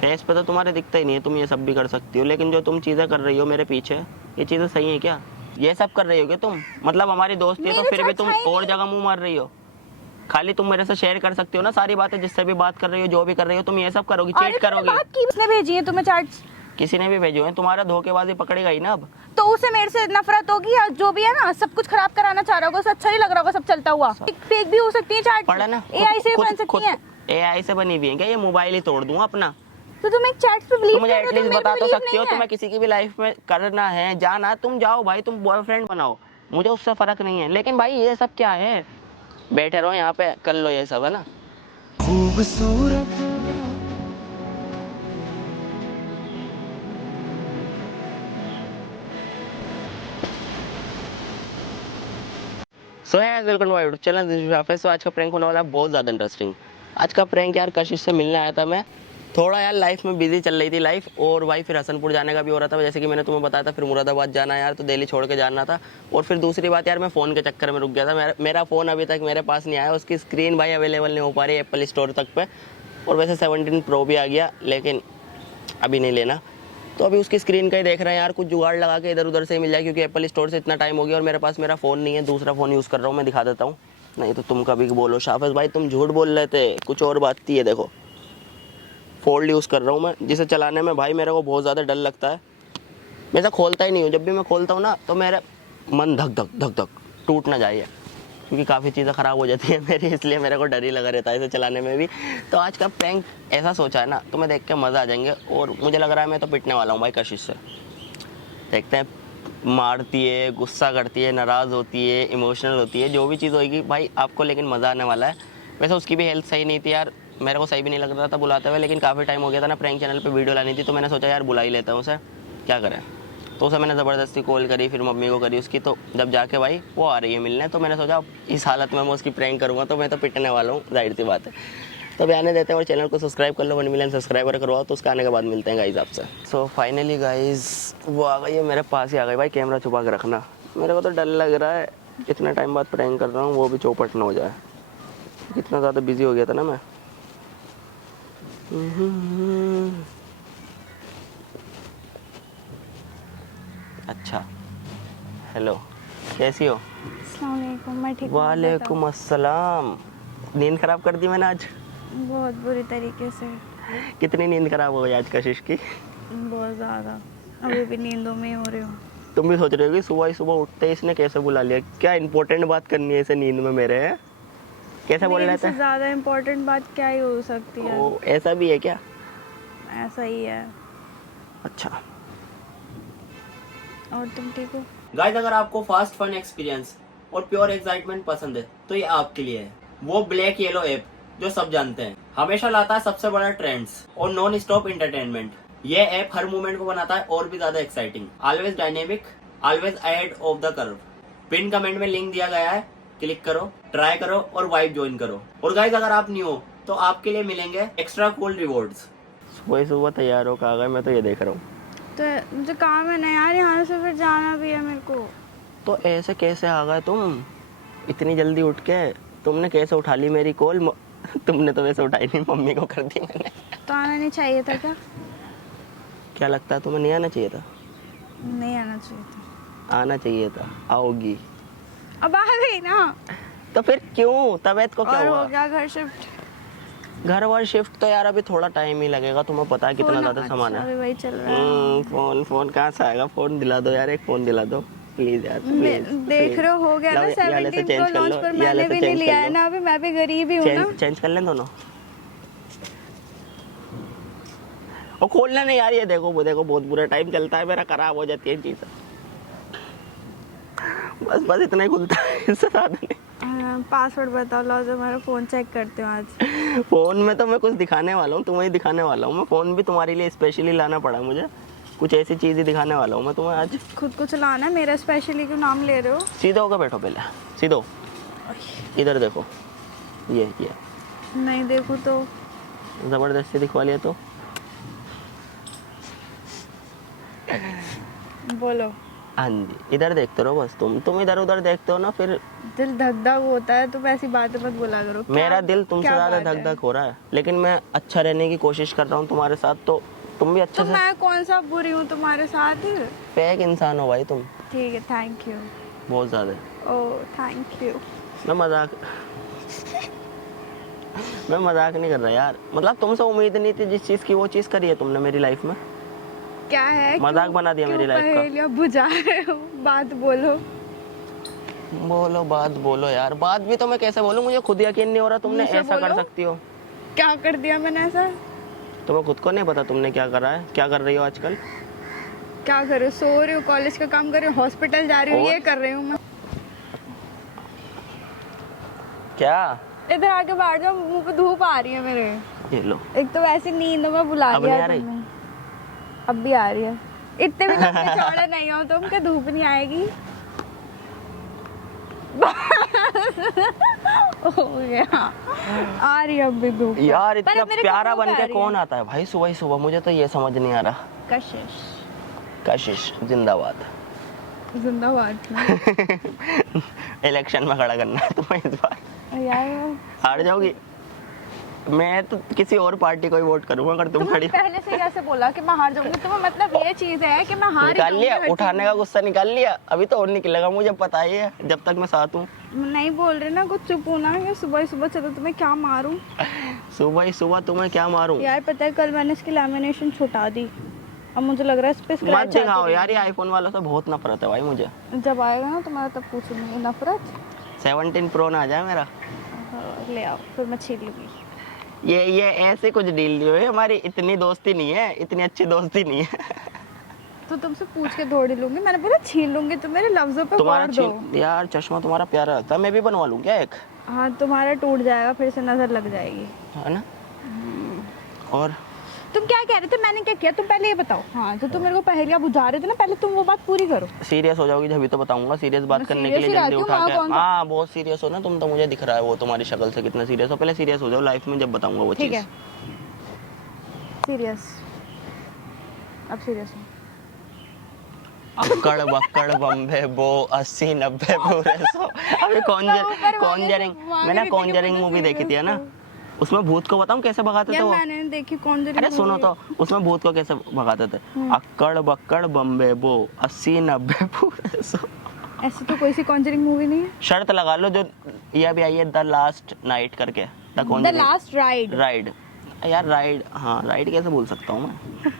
Face पे तो तुम्हारे दिखता ही नहीं है, तुम ये सब भी कर सकती हो, लेकिन जो तुम चीज़ें कर रही हो मेरे पीछे, ये चीज़ें सही है क्या? ये सब कर रही हो क्या तुम? मतलब हमारी दोस्ती है तो मेरे फिर भी चैट्स तुम है ही और नहीं। जगह मुंह मार रही हो। खाली तुम मेरे से शेयर कर सकती हो ना सारी बातें, जिससे भी बात कर रही हो, जो भी कर रही हो, तुम ये सब करोगी, अरे चीट तुमने करोगी। बात की, किसने भेजी है तुम्हें चैट्स? किसी ने भी भेजे हैं, तुम्हारा धोखेबाजी पकड़ेगा ही ना अब। तो उसे मेरे से नफरत होगी या जो भी है ना, सब कुछ खराब कराना चाह रहा होगा, उसे अच्छा नहीं लग रहा होगा सब चलता हुआ। फेक भी हो सकती है चैट, पढ़ा ना, एआई से भी बन सकती है। एआई से बनी हुई है क्या? ये मोबाइल ही तोड़ दूंगा अपना। तो तुम एक चैट पे तो बिलीव मुझे कर रहे हो, एटलीस्ट तुम मेरे बता पे तो बिलीव सकती नहीं हो, है। तुम्हें किसी की भी लाइफ में करना है, जाना, तुम जाओ भाई, तुम बॉयफ्रेंड बनाओ, मुझे उससे फर्क नहीं है। लेकिन भाई ये सब क्या है? बैठे रहो यहाँ पे, कर लो ये सब, है ना। खूबसूरत सो है, welcome to my YouTube channel, this is Hafiz. आज का प्रैंक होने वाला है बहुत ज़्यादा इंटरेस्टिंग। आज का प्रैंक यार, कशिश से मिलने आया था मैं। थोड़ा यार लाइफ में बिजी चल रही थी लाइफ, और भाई फिर हसनपुर जाने का भी हो रहा था, जैसे कि मैंने तुम्हें बताया था। फिर मुरादाबाद जाना यार, तो दिल्ली छोड़ के जाना था। और फिर दूसरी बात यार, मैं फ़ोन के चक्कर में रुक गया था। मेरा फ़ोन अभी तक मेरे पास नहीं आया, उसकी स्क्रीन भाई अवेलेबल नहीं हो पा रही है एप्पल स्टोर तक पे। और वैसे 17 प्रो भी आ गया, लेकिन अभी नहीं लेना। तो अभी उसकी स्क्रीन का ही देख रहे हैं यार, कुछ जुगाड़ लगा के इधर उधर से ही मिल जाए, क्योंकि एप्पल स्टोर से इतना टाइम हो गया और मेरे पास मेरा फ़ोन नहीं है, दूसरा फ़ोन यूज़ कर रहा हूँ। मैं दिखा देता हूँ, नहीं तो तुम कभी बोलो शाफिज भाई तुम झूठ बोल रहे थे, कुछ और बात थी। ये देखो, फोल्ड यूज़ कर रहा हूँ मैं, जिसे चलाने में भाई मेरे को बहुत ज़्यादा डर लगता है। मैं इसे खोलता ही नहीं हूँ, जब भी मैं खोलता हूँ ना तो मेरा मन धक धक धक धक टूट ना जाए, क्योंकि काफ़ी चीज़ें ख़राब हो जाती है मेरी, इसलिए मेरे को डर ही लगा रहता है इसे चलाने में भी। तो आज का प्रैंक ऐसा सोचा है ना, तुम्हें देख के मज़ा आ जाएंगे। और मुझे लग रहा है मैं तो पिटने वाला हूँ भाई कशिश से। देखते हैं, मारती है, गुस्सा करती है, नाराज़ होती है, इमोशनल होती है, जो भी चीज़ होगी भाई आपको, लेकिन मज़ा आने वाला है। वैसे उसकी भी हेल्थ सही नहीं थी यार, मेरे को सही भी नहीं लग रहा था बुलाते हुए, लेकिन काफ़ी टाइम हो गया था ना प्रैंक चैनल पे वीडियो लानी थी, तो मैंने सोचा यार बुला ही लेता हूँ उसे, क्या करें। तो उसे मैंने ज़बरदस्ती कॉल करी, फिर मम्मी को करी उसकी, तो जब जाके भाई वो आ रही है मिलने, तो मैंने सोचा अब इस हालत में मैं उसकी प्रैंक करूँगा तो मैं तो पिटने वाला हूँ, जाहिर सी बात है। तो अभी आने देते हैं, और चैनल को सब्सक्राइब कर लो, 1 मिलियन सब्सक्राइबर करवाओ, तो उसका आने के बाद मिलते हैं गाइज आपसे। सो फाइनली गाइज वो आ गई है, मेरे पास ही आ गई। भाई कैमरा छुपा के रखना, मेरे को तो डर लग रहा है, इतने टाइम बाद प्रैंक कर रहा हूँ, वो भी चौपट ना हो जाए। इतना ज़्यादा बिजी हो गया था ना मैं। अच्छा, हेलो, कैसी हो? अस्सलाम वालेकुम, मैं ठीक हूँ, आप बताओ। वालेकुम अस्सलाम। नींद खराब कर दी मैंने आज? बहुत बुरी तरीके से, कितनी नींद खराब हो गई आज कशिश की? बहुत ज़्यादा। अभी भी नींदों में ही हो रही हूँ। तुम भी सोच रहे हो कि सुबह ही सुबह उठते ही इसने कैसे बुला लिया, क्या इंपॉर्टेंट बात करनी है इसे नींद में मेरे, है? कैसे बोल नींद रहे से थे? ज़्यादा इम्पोर्टेंट बात क्या ही हो सकती है। ओ ऐसा भी है क्या? ऐसा ही है। अच्छा और तुम ठीक हो? गाइस, अगर आपको फास्ट फन एक्सपीरियंस और प्योर एक्साइटमेंट पसंद है तो ये आपके लिए है। वो ब्लैक येलो ऐप जो सब जानते हैं, हमेशा लाता है सबसे बड़ा ट्रेंड्स और नॉन स्टॉप इंटरटेनमेंट। ये ऐप हर मोमेंट को बनाता है और भी ज्यादा exciting, always dynamic, always ahead of the curve. Pin comment में लिंक दिया गया है, क्लिक करो, ट्राई करो और वाइब ज्वाइन करो। और गाइस, अगर आप न्यू हो तो आपके लिए मिलेंगे एक्स्ट्रा कूल रिवॉर्ड्स। सुबह सुबह तैयार हो कहा गए, मैं तो ये देख रहा हूँ। तो मुझे काम है ना यार, यहाँ से फिर जाना भी है मेरे को। तो ऐसे कैसे आ गए तुम इतनी जल्दी उठ के? तुमने कैसे उठा ली मेरी कॉल? तुमने तो वैसे उठाई नहीं, मम्मी को कर दी मैंने। तो आना नहीं चाहिए था क्या? क्या लगता है तुम्हें नहीं आना चाहिए था? नहीं आना चाहिए था। आना चाहिए था, आओगी। अब आ गई ना। तो फिर क्यों, तबीयत को क्या और हुआ? हो गया घर शिफ्ट? घर वर शिफ्ट तो यार अभी थोड़ा टाइम ही लगेगा, तुम्हें पता है कितना ज्यादा सामान अच्छा, है। अभी वही चल रहा है। फोन फोन कहाँ से आएगा? फोन दिला दो यार, एक फोन दिला दो प्लीज यार, प्लीज देख रहे हो गया ना, 17 प्रो लॉन्च पर मैंने भी नहीं लिया है ना, अभी मैं भी गरीब ही हूँ ना। चेंज कर लें दोनों। और खोलना नहीं यार, ये देखो वो देखो, बहुत बुरा टाइम चलता है मेरा, खराब हो जाती है चीज़। बस बस इतना ही खुलता है, इससे ज़्यादा नहीं। पासवर्ड बताओ, लो जो मेरा फ़ोन चेक करते हो आज। फ़ोन में तो मैं कुछ दिखाने वाला हूँ, तुम्हें ही दिखाने वाला हूँ मैं। फ़ोन भी तुम्हारे लिए स्पेशली लाना पड़ा मुझे, कुछ ऐसी चीज़ ही दिखाने वाला हूँ मैं तुम्हें आज। खुद को चलाना है, मेरा स्पेशली क्यों नाम ले रहे हो? सीधे होकर बैठो पहले, सीधो, इधर देखो, ये नहीं देखूँ तो? ज़बरदस्ती दिखवा लिया तो? बोलो। हाँ जी, इधर देखते रहो बस, तुम इधर उधर देखते हो ना, फिर दिल धक धक होता है, तुम ऐसी बातें मत बोला करो। मेरा दिल तुमसे क्या ज्यादा बात धक है? धक हो रहा है, लेकिन मैं अच्छा रहने की कोशिश कर रहा हूँ तुम्हारे साथ, तो तुम भी अच्छे तो से। मैं कौन सा बुरी हूँ तुम्हारे साथ? फेक इंसान हो भाई तुम, ठीक है, थैंक यू। बहुत ज्यादा। Oh thank you. मैं मजाक मैं मजाक नहीं कर रहा यार, मतलब तुमसे उम्मीद नहीं थी, जिस चीज की वो चीज करी है तुमने मेरी लाइफ में। क्या है? मजाक बना दिया मेरी लाइफ का। पहेलियां बुझा रहे हो, बात बोलो। बोलो, बात बोलो यार, बात भी तो मैं कैसे बोलूं, मुझे खुद यकीन नहीं हो रहा तुमने मुंह से ऐसा कर बोलो। सकती हो। क्या कर दिया मैंने ऐसा? तुम्हें खुद को नहीं पता तुमने क्या करा है, क्या कर रही हो आजकल? क्या कर रही हूँ? सो रही हूँ, कॉलेज का काम कर रही हूँ, हॉस्पिटल जा रही हूँ, और? ये कर रही हूँ मैं। क्या? इधर आके बैठ जाओ, मुंह पे धूप आ रही है मेरे। ये लो। एक तो वैसे नींद में बुला अब लिया नहीं आ रही? तुमने। अब भी आ रही है। इतने भी लंबे चौड़े नहीं हो तुम कि धूप नहीं आएगी। हो गया, आ रही है अब भी धूप। यार पर इतना अब मेरे प्यारा कपड़ों पे बन के आ रही कौन है। आता है भाई सुबह ही सुबह, मुझे तो ये समझ नहीं आ रहा। कशिश कशिश जिंदाबाद। जिंदाबाद में। इलेक्शन में खड़ा करना है तुम्हें इस बार, यार हार जाओगी। मैं तो किसी और पार्टी को ही वोट करूंगा अगर तुम तुमने खड़ी। पहले से कैसे बोला कि मैं हार जाऊंगी? तुम्हें मतलब ये चीज है कि मैं हार निकाल लिया, जाऊंगी? उठाने का गुस्सा निकाल लिया, अभी तो और निकलेगा, मुझे पता ही है जब तक मैं साथ हूँ। नहीं बोल रहे ना, कुछ चुप होना है। सुबह ही सुबह चलो तुम्हें क्या मारूं? सुबह ही सुबह तुम्हें क्या मारूं? यार पता है, कल मैंने इसकी लैमिनेशन छुटा दी। अब मुझे लग रहा है इस पे मत स्क्रैच दिखाओ यार, ये आईफोन वालों से बहुत नफरत है भाई मुझे। जब आएगा ना तुम्हारा तब पूछूंगी। नफरत 17 प्रो ना आ जाए मेरा। ले आओ, फिर मैं छीन लूंगी। ये ऐसे कुछ डील नहीं हुई हमारी, इतनी दोस्ती नहीं है, इतनी अच्छी दोस्ती नहीं है। तो तुमसे पूछ के दौड़ लूंगी। मैंने बोला छीन लूंगी, तो मेरे लफ्जों पे तुम्हारा गौर दो। यार चश्मा तुम्हारा प्यारा लगता है, मैं भी बनवा लूं क्या एक? हाँ तुम्हारा टूट जाएगा, फिर से नजर लग जाएगी। है ना? और तुम क्या कह रहे थे? मैंने क्या किया? तुम पहले ये बताओ। हाँ तो तुम मेरे को पहेलियां बुझा रहे थे ना, पहले तुम वो बात पूरी करो। सीरियस हो जाओगी जब भी तो बताऊंगा, सीरियस बात मैं करने के serious लिए ही जल्दी रहती हूँ, उठा मैं के। कौन सा- हाँ बहुत सीरियस हो ना तुम, तो मुझे दिख रहा है वो तुम्हारी शक्ल से कितना सीरियस हो। पहले सीरियस हो जाओ लाइफ में, जब बताऊंगा वो ठीक चीज। है, सीरियस। अब सीरियस हो। अक्कड़ बक्कड़ बम्बे बो 80-90 पूरे 100। अभी कॉन्जरिंग मैंने कॉन्जरिंग मूवी देखी थी है ना, उसमें भूत को बताऊं कैसे भगाते थे यार वो? मैंने नहीं देखी कॉन्जरिंग। अरे सुनो तो, उसमें भूत को कैसे भगाते थे? अक्कड़ बक्कड़ बम्बे बो 80-90 पूरे 100। ऐसी तो कोई सी कॉन्जरिंग मूवी नहीं है। शर्त लगा लो, जो ये अभी आई है द लास्ट नाइट करके, the the last ride. Ride. यार राइड, हाँ राइड कैसे बोल सकता हूँ मैं?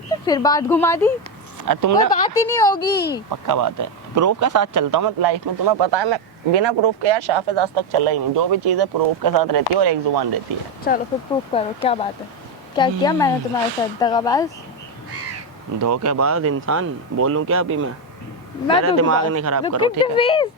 तो फिर बात घुमा दी। अरे तुमने कोई बात ही नहीं होगी। पक्का बात है, प्रूफ के साथ चलता हूँ मैं लाइफ में, तुम्हें पता है मैं बिना प्रूफ के यार शाफिज आज तक चला ही नहीं। जो भी चीज़ है प्रूफ के साथ रहती है और एक जुबान रहती है। चलो फिर प्रूफ करो, क्या बात है? क्या किया मैंने तुम्हारे साथ? दगाबाज। धोखेबाज इंसान बोलूं क्या अभी मैं? मैं मेरा धोखेबाज? दिमाग नहीं खराब Look करो, at ठीक the है? face।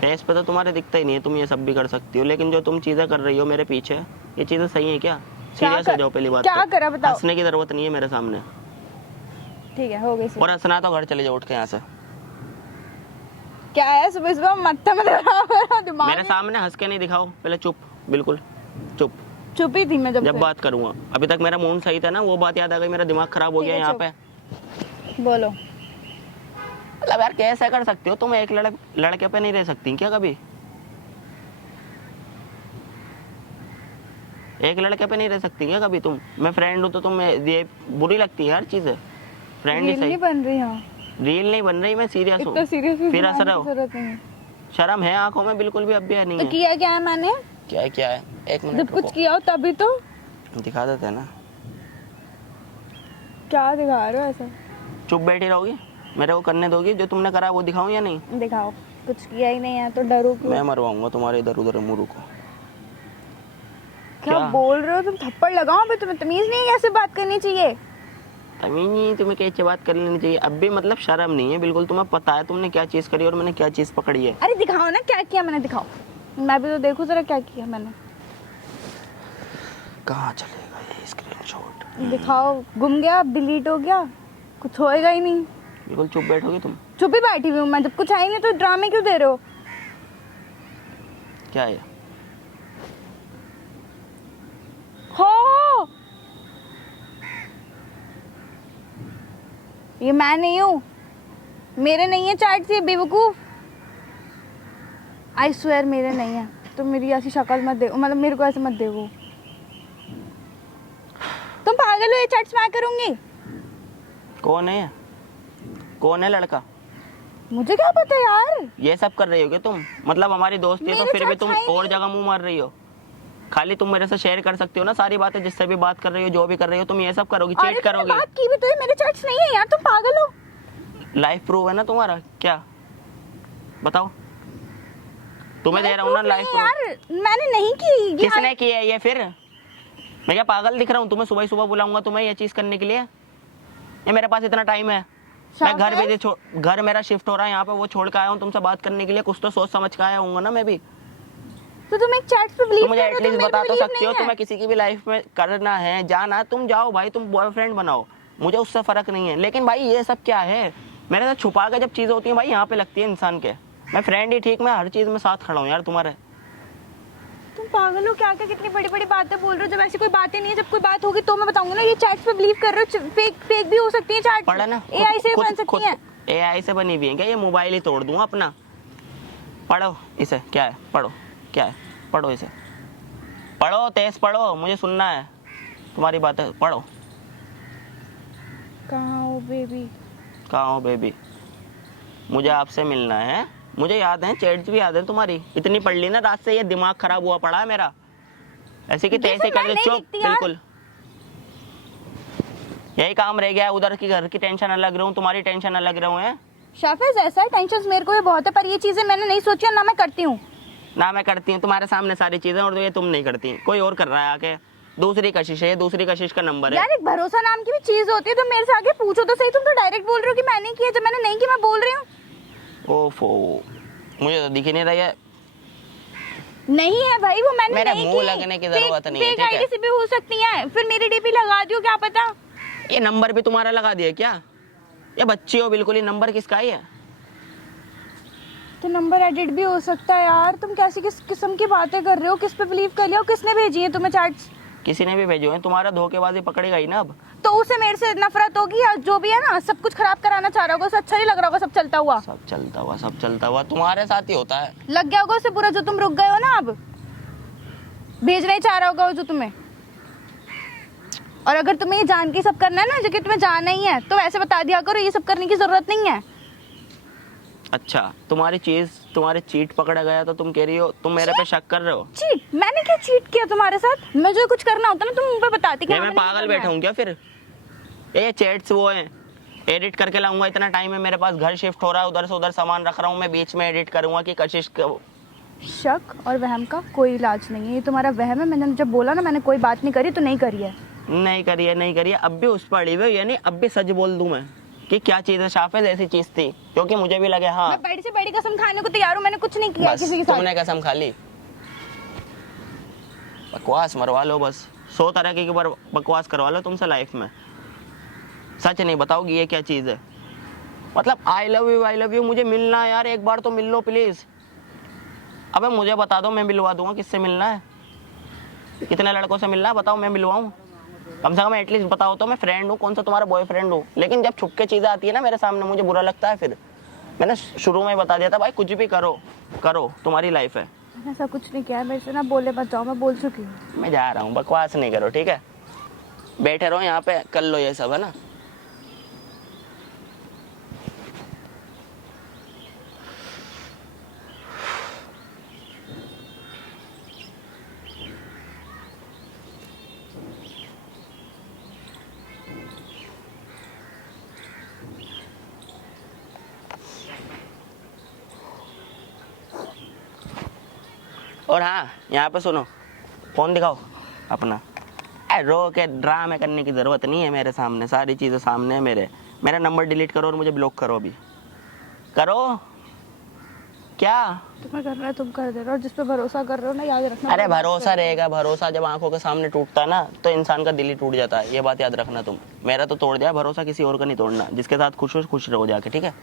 फेस पे तो तुम्हारे दिखता ही नहीं है, तुम ये सब भी कर सकती हो, लेकिन जो तुम चीजें कर रही हो मेरे पीछे, ये चीजें सही है क्या? सीरियस हो जाओ पहली बात क्या तो। करा बताओ? हंसने की जरूरत नहीं है मेरे सामने, ठीक है, हो गई और हंसना तो घर चले जाओ उठ के यहाँ से। क्या है? सुबह सुबह मत्था में दिमाग मेरे सामने हंस के नहीं दिखाओ, पहले चुप, बिल्कुल चुप। चुप ही थी मैं जब जब से। बात करूंगा, अभी तक मेरा मूड सही था ना, वो बात याद आ गई, मेरा दिमाग खराब हो ठीक गया है, यहाँ चुप। पे। बोलो। मतलब यार कैसे कर सकती हो तुम? एक लड़के पे नहीं रह सकती क्या कभी? एक लड़के पे नहीं रह सकती क्या कभी तुम? मैं फ्रेंड हूँ तो तुम ये बुरी लगती है हर चीजें? फ्रेंड ही रील सही। नहीं बन रही। हाँ रील नहीं बन रही, मैं सीरियस इतना हूँ। सीरियस फिर हंस रहे हो? जरूरत नहीं है। शर्म है आंखों में बिल्कुल भी? अब भी है नहीं तो है? किया क्या है मैंने? क्या है? एक मिनट जब कुछ रुको, किया हो तभी तो। दिखा देते हैं ना। क्या दिखा रहे हो ऐसा? चुप बैठी रहोगी? मेरे को करने दोगी? जो तुमने करा वो दिखाऊं या नहीं? दिखाओ। कुछ किया ही नहीं है तो डरो क्यों? मैं मरवाऊंगा तुम्हारे इधर उधर मुंह को। क्या क्या? बोल रहे हो तुम? थप्पड़ लगाओ पे, तुम्हें तमीज नहीं है कैसे बात करनी चाहिए? तमीज नहीं, तुम्हें कैसे बात कर लेनी चाहिए? अब भी मतलब शर्म नहीं है बिल्कुल? तुम्हें पता है तुमने क्या चीज करी और मैंने क्या चीज पकड़ी है? अरे दिखाओ ना क्या किया मैंने, दिखाओ। मैं भी तो देखूं जरा क्या किया मैंने। कहाँ चलेगा ये स्क्रीनशॉट? दिखाओ। गुम गया, डिलीट हो गया, कुछ होएगा ही नहीं। बिल्कुल चुप बैठोगी तुम? चुप ही बैठी हुई हूँ मैं, जब कुछ है ही नहीं तो ड्रामे क्यों दे रहे हो? क्या है? हो ये मैं नहीं हूँ, मेरे नहीं है चैट्स ये बेवकूफ। आई स्वेयर मेरे नहीं है। तुम मेरी ऐसी शक्ल मत देखो, मतलब मेरे को ऐसे मत देखो। तुम पागल हो, ये चैट्स मैं करूंगी। कौन है? कौन है लड़का? मुझे क्या पता यार। ये सब कर रही हो क्या तुम? मतलब हमारी दोस्ती है तो मेरे फिर भी chats तुम है ही और नहीं। जगह मुंह मार रही हो। खाली तुम मेरे से शेयर कर सकती हो ना सारी बातें, जिससे भी बात कर रही हो, जो भी कर रही हो, तुम ये सब करोगी, अरे चीट तुमने करोगी। बात की भी तो है, मेरे चैट्स नहीं है यार, तुम पागल हो। लाइफ प्रूफ है ना तुम्हारा? क्या बताओ? तुम्हें दे रहा हूँ ना लाइफ नहीं प्रूफ। यार, मैंने नहीं की ये। किसने की है ये फिर? मैं क्या पागल दिख रहा हूँ तुम्हें? सुबह सुबह बुलाऊंगा तुम्हें ये चीज करने के लिए? ये मेरे पास इतना टाइम है? मैं घर शाबाश। भी घर मेरा शिफ्ट हो रहा है यहाँ पे, वो छोड़ के आया हूँ तुमसे बात करने के लिए। कुछ तो सोच समझ के आया हूँ ना मैं भी। तो तुम एक चैट्स पे बिलीव तुम मुझे कर रहे हो, एटलीस्ट तुम मेरे बता पे तो believe सकती हो, नहीं है। तुम्हें किसी की भी लाइफ में करना है, जाना, तुम जाओ भाई, तुम बॉयफ्रेंड बनाओ, मुझे उससे फर्क नहीं है। लेकिन भाई ये सब क्या है? मेरे साथ छुपा के जब चीजें होती हैं भाई, यहाँ पे लगती है इंसान के। मैं फ्रेंड ही ठीक, मैं हर चीज में साथ खड़ा हूँ यार तुम्हारे। तुम पागल हो क्या? क्या कितनी बड़ी बड़ी बातें बोल रहे हो? जब ऐसी कोई बातें नहीं है, जब कोई बात होगी तो मैं बताऊंगी ना। ये चैट्स पे बिलीव कर रहे हो, फेक भी हो सकती है चैट, पढ़ा ना? एआई से बन सकती है। एआई से बनी हुई है क्या? ये मोबाइल ही तोड़ दूंगा अपना। पढ़ो इसे, क्या है? पढ़ो, क्या है? पढ़ो इसे, पढ़ो, तेज पढ़ो, मुझे सुनना है तुम्हारी बातें। पढ़ो। कहाँ हो बेबी? कहाँ हो बेबी? मुझे आपसे मिलना है। मुझे याद है, चैट्स भी याद है तुम्हारी। इतनी पढ़ ली ना रात से, ये दिमाग खराब हुआ पड़ा है मेरा। ऐसे कि तैसे कर दे। चुप, बिल्कुल यही काम रह गया है। उधर की घर की टेंशन अलग रहूं, तुम्हारी टेंशन अलग रहूं है शाफिज ऐसा है, टेंशन मेरे को भी बहुत है, पर ये चीजें मैंने नहीं सोची और ना मैं करती हूँ। ना। मैं करती हूँ तुम्हारे सामने सारी चीजें, और ये तुम नहीं करती। कोई और कर रहा है आके। दूसरी कशिश है, दूसरी कशिश का नंबर है। यार एक भरोसा नाम की भी चीज होती है, तुम मेरे से आगे पूछो तो सही। तुम तो डायरेक्ट बोल रहे हो कि मैंने किया, जब मैंने नहीं किया मैं बोल रही हूँ। ओफो, मुझे तो दिख ही नहीं रही है। नहीं है भाई, वो मैंने मेरे नहीं मुंह की। लगने की जरूरत नहीं है, फेक ठीक है? आईडी से भी हो सकती है, फिर मेरी डीपी लगा दियो, क्या पता। ये नंबर भी तुम्हारा लगा दिया क्या? ये बच्ची हो बिल्कुल ही, नंबर किसका ही है? तो नंबर एडिट भी हो सकता है यार। तुम कैसी किस किस्म की बातें कर रहे हो? किस पे बिलीव कर लिया? किसने भेजी है तुम्हें चैट्स? किसी ने भी भेजे हैं। तुम्हारा धोखेबाजी पकड़ी गई ना अब। तो उसे मेरे से नफरत होगी, या जो भी है ना, सब कुछ खराब कराना चाह रहा होगा, उसे अच्छा नहीं लग रहा होगा सब चलता हुआ। सब चलता हुआ, सब चलता हुआ तुम्हारे साथ ही होता है। लग गया होगा उसे पूरा, जो तुम रुक गए हो ना, अब भेज नहीं चाह रहा होगा वो जो तुम्हें। और अगर तुम्हें ये जान के सब करना है ना, जो कि तुम्हें जाना ही है, तो ऐसे बता दिया करो, ये सब करने की जरूरत नहीं है। अच्छा, तुम्हारी चीट पकड़ा गया तो तुम कह रही हो, तुम मेरे पे शक कर रहे हो? चीट? मैंने क्या चीट किया तुम्हारे साथ? मुझे कुछ करना होता ना तुम मुझे बताती कि मैं पागल बैठा हूँ क्या फिर? ये चैट्स वो हैं, एडिट करके लाऊंगा, इतना टाइम है मेरे पास। घर शिफ्ट हो रहा है, उधर से उधर सामान रख रहा हूँ मैं, बीच में एडिट करूंगा कि कशिश शक और वहम का कोई इलाज नहीं है, ये तुम्हारा वहम है। मैंने जब बोला ना मैंने कोई बात नहीं करी, तो नहीं करी है। नहीं करिए। अब भी उस पर अड़ी हुई, यानी अब भी सच बोल दूं मैं कि क्या चीज है? शाफिज ऐसी चीज थी क्योंकि मुझे भी लगे हाँ। मैं बड़ी से बड़ी कसम खाने को तैयार हूँ, मैंने कुछ नहीं किया बस किसी के साथ। तुमने कसम खा ली। बकवास मरवा लो बस, 100 तरह की बकवास करवा लो तुमसे लाइफ में। सच नहीं बताओगी ये क्या चीज है? मतलब आई लव यू, मुझे मिलना है यार, एक बार तो मिल लो प्लीज। अबे मुझे बता दो, मैं मिलवा दूंगा। किससे मिलना है? कितने लड़कों से मिलना है बताओ, मैं मिलवाऊं? कम से कम एटलीस्ट बताओ तो मैं फ्रेंड हूँ, कौन सा तुम्हारा बॉयफ्रेंड हूँ। लेकिन जब छुप के चीजें आती है ना मेरे सामने, मुझे बुरा लगता है। फिर मैंने शुरू में बता दिया था भाई, कुछ भी करो तुम्हारी लाइफ है। मैंने ऐसा कुछ नहीं किया है, मेरे से ना बोले मत जाओ, मैं बोल चुकी हूँ। मैं जा रहा हूँ, बकवास नहीं करो ठीक है? बैठे रहो यहाँ पे, कर लो ये सब, है ना? और हाँ, यहाँ पे सुनो, फोन दिखाओ अपना। रो के ड्रामे करने की जरूरत नहीं है मेरे सामने, सारी चीजें सामने है मेरे। मेरा नंबर डिलीट करो और मुझे ब्लॉक करो अभी। करो। क्या? तुम्हें करना है तुम कर दे रहे हो, जिस पे भरोसा कर रहे हो ना, याद रखना। अरे भरोसा रहेगा, भरोसा जब आंखों के सामने टूटता है ना, तो इंसान का दिल ही टूट जाता है। ये बात याद रखना तुम। मेरा तो तोड़ दिया भरोसा, किसी और का नहीं तोड़ना। जिसके साथ खुश हो, खुश रहो जाके, ठीक है?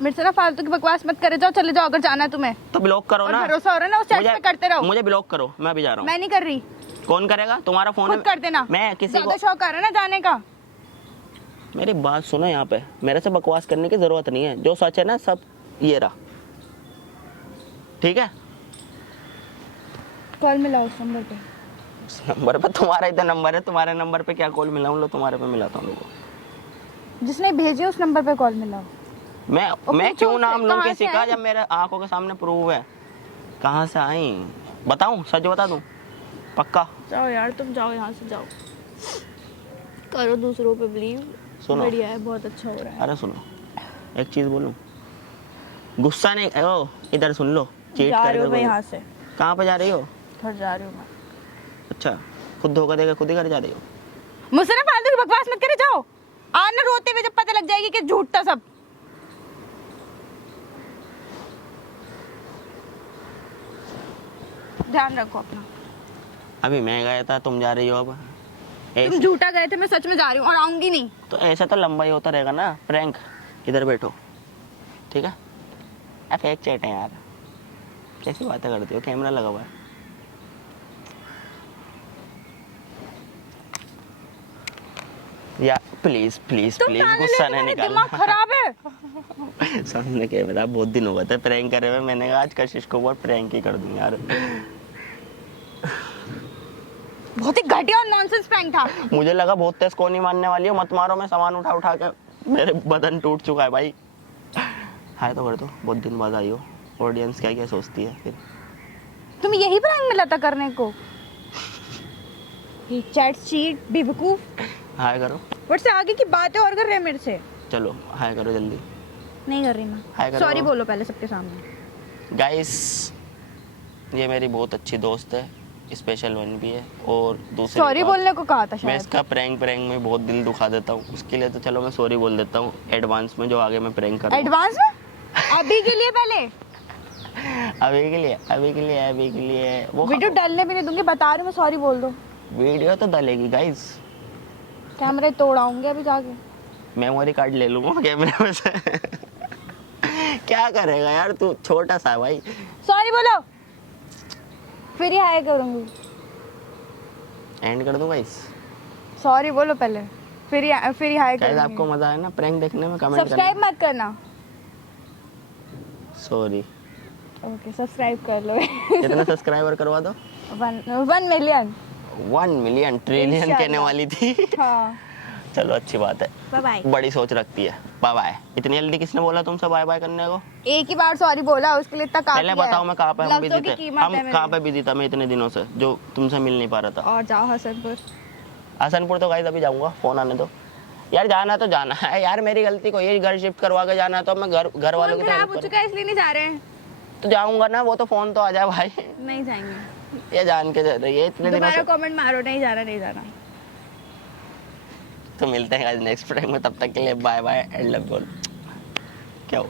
मेरे से ना फालतू की बकवास मत करे, जाओ चले जाओ अगर जाना है तुम्हें। तो ब्लॉक करो और ना। भरोसा हो रहा है ना उस चैट पे करते रहो। मुझे ब्लॉक करो, मैं भी जा रहा हूँ। मैं नहीं कर रही। कौन करेगा? तुम्हारा फोन खुद कर देना। मैं किसी ज्यादा को शौक आ रहा है ना जाने का। मेरी बात सुनो, यहाँ पे मेरे से बकवास करने की जरूरत नहीं है, जो सच है ना सब ये रहा, ठीक है? कॉल मिलाओ उस नंबर पे। उस नंबर पे तुम्हारा इतना नंबर है, तुम्हारे नंबर पे क्या कॉल मिलाऊं? लो तुम्हारे पे मिलाता हूँ लोगों। जिसने भेजे उस नंबर पे कॉल मिलाओ। मैं पूछो क्यों उससे, नाम लूं कहाँ किसी से का आई? जब मेरे आंखों के सामने प्रूव है? कहाँ से आई बताऊं? सच बता दूं? पक्का? जाओ यार, तुम जाओ यहाँ से, जाओ। करो दूसरों पे बिलीव। सुनो। बढ़िया है, बहुत अच्छा हो रहा है। अरे सुनो, एक चीज बोलूं, गुस्सा नहीं, ओ इधर सुन लो। चीट जा कर रही हूँ मैं कर यहाँ से, कहाँ पे जा रही हो? घर जा रही हूँ मैं। अच्छा, खुद धोखा देकर खुद ही घर जा रही हो? मुझसे ना फालतू की बकवास मत करे, जाओ। आना रोते हुए जब पता लग जाएगी कि झूठ था सब। ध्यान रखो अपना। अभी मैं गया था, तुम जा रही हो अब? तुम ऐसे झूठा गए थे, मैं सच में जा रही हूँ और आऊंगी नहीं। तो ऐसा तो लंबा ही होता रहेगा ना प्रैंक। इधर बैठो, ठीक है? आप एक चैट है यार, कैसी बातें करती हो? कैमरा लगा हुआ है। यार प्लीज प्लीज तुम प्लीज पागल गुस्सा है, नहीं तुम्हारा दिमाग निकालना। खराब है। सामने कैमरा, बहुत दिन हो गए थे प्रैंक करे हुए, मैंने कहा आज कशिश को बहुत प्रैंक ही कर दूं यार। बहुत ही घटिया और नॉनसेंस प्रैंक था। मुझे लगा बहुत तेज को नहीं मानने वाली हो, मत मारो। मैं सामान उठा उठा के मेरे बदन टूट चुका है भाई। हाय तो कर दो, बहुत दिन बाद आई हो। ऑडियंस क्या क्या सोचती है फिर? तुम्हें यही प्रैंक मिला था करने को? ये चैट शीट बेवकूफ। हाय करो, बट से आगे की बातें और कर रहे हैं मेरे से। चलो हाय करो जल्दी। नहीं कर रही मैं। हाय करो। सॉरी बोलो पहले सबके सामने। गाइस, ये मेरी बहुत अच्छी दोस्त है, स्पेशल वन भी है। और दूसरी सॉरी बात, बोलने को कहा था मैं शायद। इसका प्रैंक में बहुत दिल दुखा देता हूँ, उसके लिए तो चलो मैं सॉरी बोल देता हूँ एडवांस में, जो आगे मैं प्रैंक करूँगा। एडवांस में? अभी के लिए पहले अभी के लिए, अभी के लिए, अभी के लिए वो वीडियो डालने भी नहीं दूंगी, बता रही हूँ मैं, सॉरी बोल दो। वीडियो तो डालेगी गाइस, कैमरे तोड़ाऊंगे अभी जाके। मेमोरी कार्ड ले लूंगा कैमरे में से। क्या करेगा यार तू, छोटा सा है भाई। सॉरी बोलो, फिर ही हाय करूंगी। एंड कर दूं गाइस? सॉरी बोलो पहले, फिर ही हाय गाइस करूंगी। आपको मजा आया ना प्रैंक देखने में? कमेंट सब्सक्राइब करना। मत करना। सॉरी। ओके, सब्सक्राइब कर लो। कितने सब्सक्राइबर करवा दो? 1 मिलियन। 1 मिलियन, ट्रिलियन कहने इंशाल्लाह। वाली थी। हाँ, चलो अच्छी बात है, बाय बाय। बड़ी सोच रखती है। Bye bye. इतनी जल्दी किसने बोला तुमसे बाय बाय करने को? एक ही बार सॉरी बोला, उसके लिए इतना काफी पहले है। बताओ मैं कहाँ पे हम लफ्ज़ों बिजी की थे? कीमत है हम मेरे कहाँ लिए। पे बिजी था मैं इतने दिनों से, जो तुमसे मिल नहीं पा रहा था? और जाओ हसनपुर। हसनपुर तो गाइस अभी जाऊंगा, फोन आने दो। यार जाना तो जाना है यार, मेरी गलती को, ये घर शिफ्ट करवा के जाना है तो मैं घर वालों फोन की खराब हेल्प हो करूं। चुका है इसलिए नहीं जा रहे हैं। तो जाऊंगा ना, वो तो फोन तो आ जाए भाई। नहीं जाएंगे। ये जान के जा रही है इतने दिनों दोबारा से। कमेंट मारो, नहीं जाना, नहीं जाना। तो मिलते हैं गाइस नेक्स्ट प्रैंक में, तब तक के लिए bye bye and love you. क्या हो?